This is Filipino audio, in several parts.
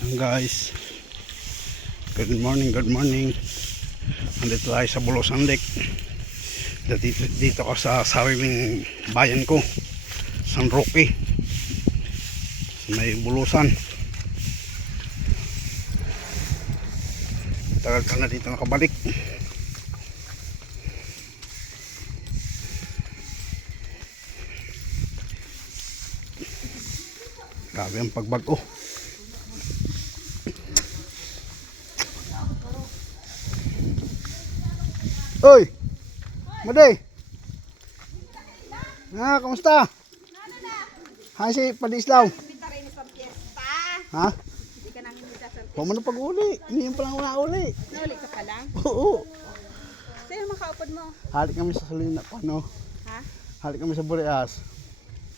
Guys. Good morning good morning. Nandito tayo sa Bulusan Lake. Dito, dito ako sa sariling bayan ko San Roque. Sa may Bulusan tagal ka na dito nakabalik. Grabe ang pagbago Oy! Maday! Ah, kamusta? Hay si Padislaw. Ha? Hindi ka namin Huwag mo na pag-uli. Hindi yung palang wala uli. Nauli ka pa lang. Oo. Sino makaupod mo? Halik kami sa salina. Ano? Ha? Halik kami sa Boreas.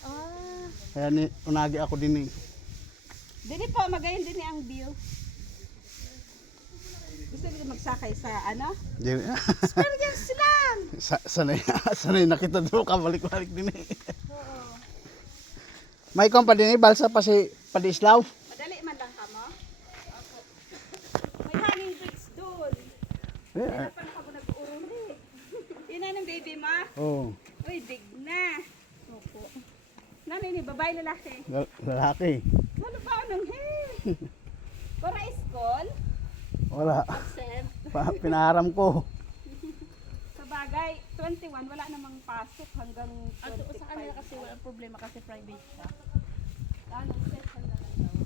Ah. Kaya ni, unagi ako din eh. Dili po, magayon din ang view. Gusto nyo magsakay sa ano? Experience lang! sa, sanay, sanay nakita doon kabalik-balik din eh. Oo. May kong pa din eh, balsa pa si Padislaw. Madali man lang ka mo. May hanging bridge doon. Eh, Kaya pa ako nag-uuli. Yun na ng baby ma. oh, Uy, big na. Opo. Nanay ni babae lalaki. lal- lalaki. Ano ba nang hair? Para school? Wala. Pa, pinaharam ko. Sa bagay, 21, wala namang pasok hanggang 25. Ato sa kanila kasi wala problema kasi private siya. Ano, session na lang daw.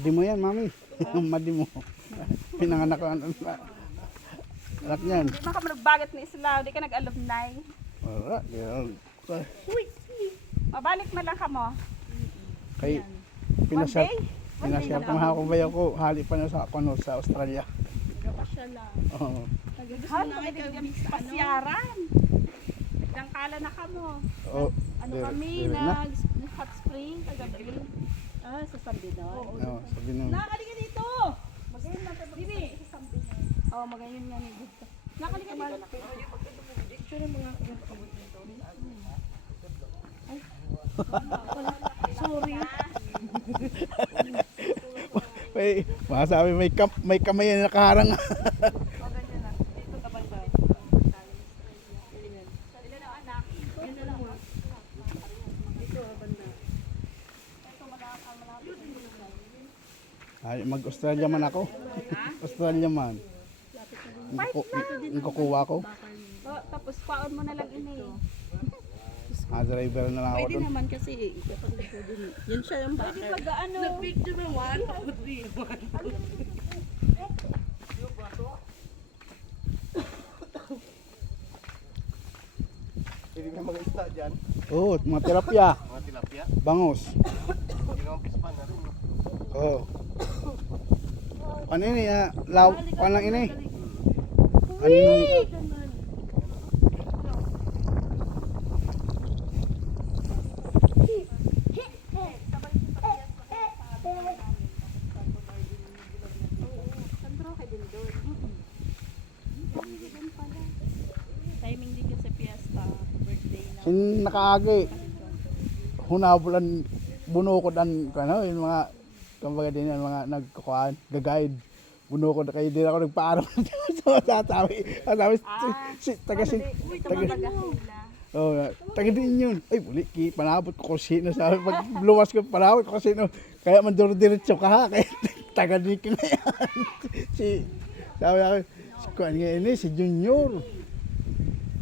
Madi mo yan, mami. Madi mo. Pinanganak ko ang anak niyan. Hindi man ka magbagat ni Isla, di ka nag-alumni. Wala. di ako- Mabalik man lang ka mo. Kay pinasya pinasya pa nga ako. Hali pa na sa ano, sa Australia. Nagapa siya lang. Oo. Gusto Hal, na ano. pasyaran. Dangkala na ka mo. Oh, Ano kami dire na na. hot spring kagabi. Ah, sa Sambinoy. Oo, sabi nung Nakalika dito! Magayon lang tayo. Dini! Oh, magayon nga ni Gupta. Nakalika dito. Picture yung mga kagabot nito. Wala. Sorry. may masabi may kam, may kamay na nakaharang. Maganyan na. Dito ka banda. Ilan ang anak? Yun na lang. ah. Dito, ah, banda. Ay, mag-Australia man ako. Australia man. Yung kukuha ko. Oh, tapos kwaon mo na lang ini. Ah, driver na lang ako Pwede doon. naman kasi eh. Yan siya yung Pwede bakit. pag ano. Nag-picture mo one, three, one. Hindi na mga isda dyan. Oo, mga tilapia. Mga tilapia. Bangos. Ginawang pispa na rin. Oo. Ano ini? ah, Law, ano lang ini? Ano ini? Timing din kasi fiesta, birthday na. Sin nakaagi. Hunabulan bunukod ang ano, yung mga kumbaga din yan, mga nagkukuhan, gagayad. Bunukod kayo din ako nagpaaram. so, sasabi, sasabi, Ah, si, taga sin, Uy, taga, oh, taga din yun. Ay, buli, ki, panabot ko kung sino. Sabi, pag luwas ko, panabot ko kung sino. Kaya manduro diretso ka ha, kaya taga din ka na yan. si, sabi ako, si Kuan nga ini, si Junior.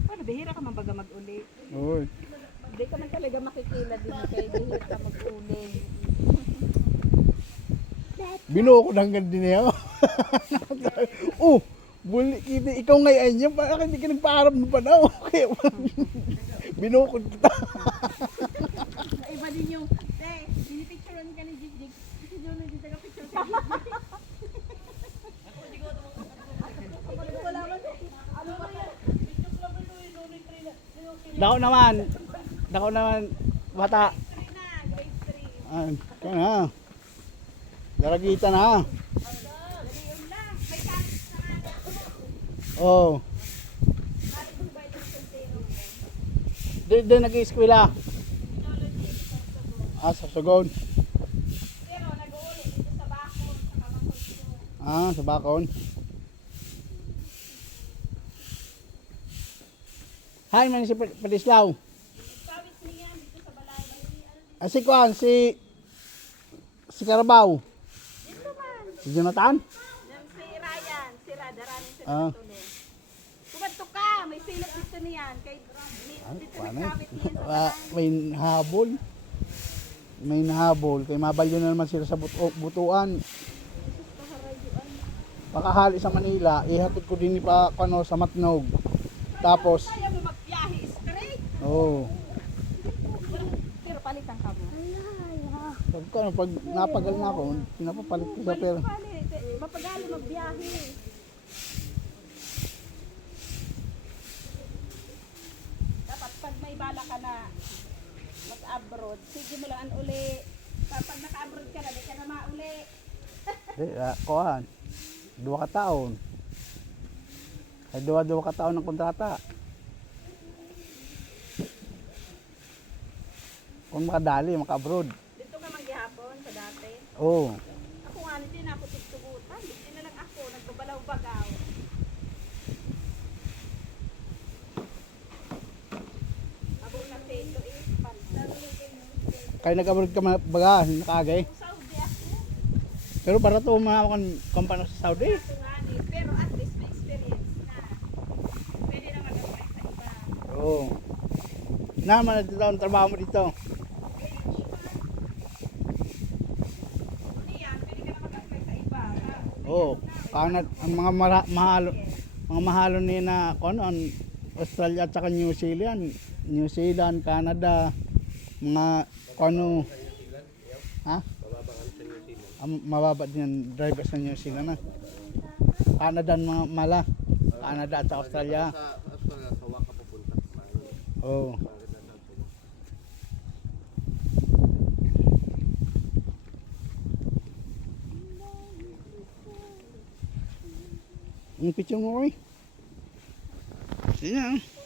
Paano, bihira ka man baga mag-uli. Oh, Hindi ka man talaga makikila din kay bihira ka mag-uli. Binuo ko hanggang din niya. oh, buli kita. Ikaw ngayon niya. Bakit hindi ka nagpaharap mo pa daw? Kaya binuo ko kita. Iba din yung, te, pinipicturean ka ni Jigjig. Kasi doon naging taga-picture ka. Picture train. Dako naman. Dako naman. Bata. Ah, kaya na. Daragita na. Oh. Di, di nag-eskwela. Ah, sa Sugon. Ah, sa Bakon. Hi, man si Pa- Padislaw. Ah, si Kuan, si si Carabao. Si Jonathan? Yan si Ryan, si Rada, raning si Ah. ka, may silap dito niyan. Kay, dito paano? nagkawit niyan sa Ah, may habol. May nahabol. Kay mabalyo na naman sila sa buto, butuan. Pakahali sa Manila, ihatid ko din pa ano, sa Matnog. Tapos, Kaya mo magbiyahe straight. oh, Pero palitan ka mo. Sabi ko, ano, pag napagal na ako, pinapapalit ko sa pera. Palit, mapagali magbiyahe. Dapat pag may bala ka na mag-abroad, sige mo lang uli. Pag naka-abroad ka na, di ka na mauli. Di, ah, kuhan. Dua ka taon. Ay, dua-dua ka taon ng kontrata. Kung makadali, maka-abroad. Dito ka manggihapon sa dati. Oo. Oh. Ako nga, hindi na ako tugtugutan. Hindi na lang ako, nagbabalaw-bagaw. Abo na selo eh. Kaya nag-abroad ka ma- baga, nakagay. Saudi ako. Pero para to mga kan kampanya sa Saudi. Ito nga eh, pero at least may experience na. Pwede na mag-apply sa iba. Oo. Naman na dito ang trabaho mo dito. Hindi yan, pwede ka na mag-apply sa iba. Oo. Kanat ang mga mara, mahalo mga mahalo ni na ang Australia at saka New Zealand, New Zealand, Canada, mga ano ha? Ang mababa din ang drivers ng New Zealand na. Canada ang mga mala. Canada at Australia. Sa Australia, sa Waka pupunta. Oo. Ang picture mo, Roy. Sige na.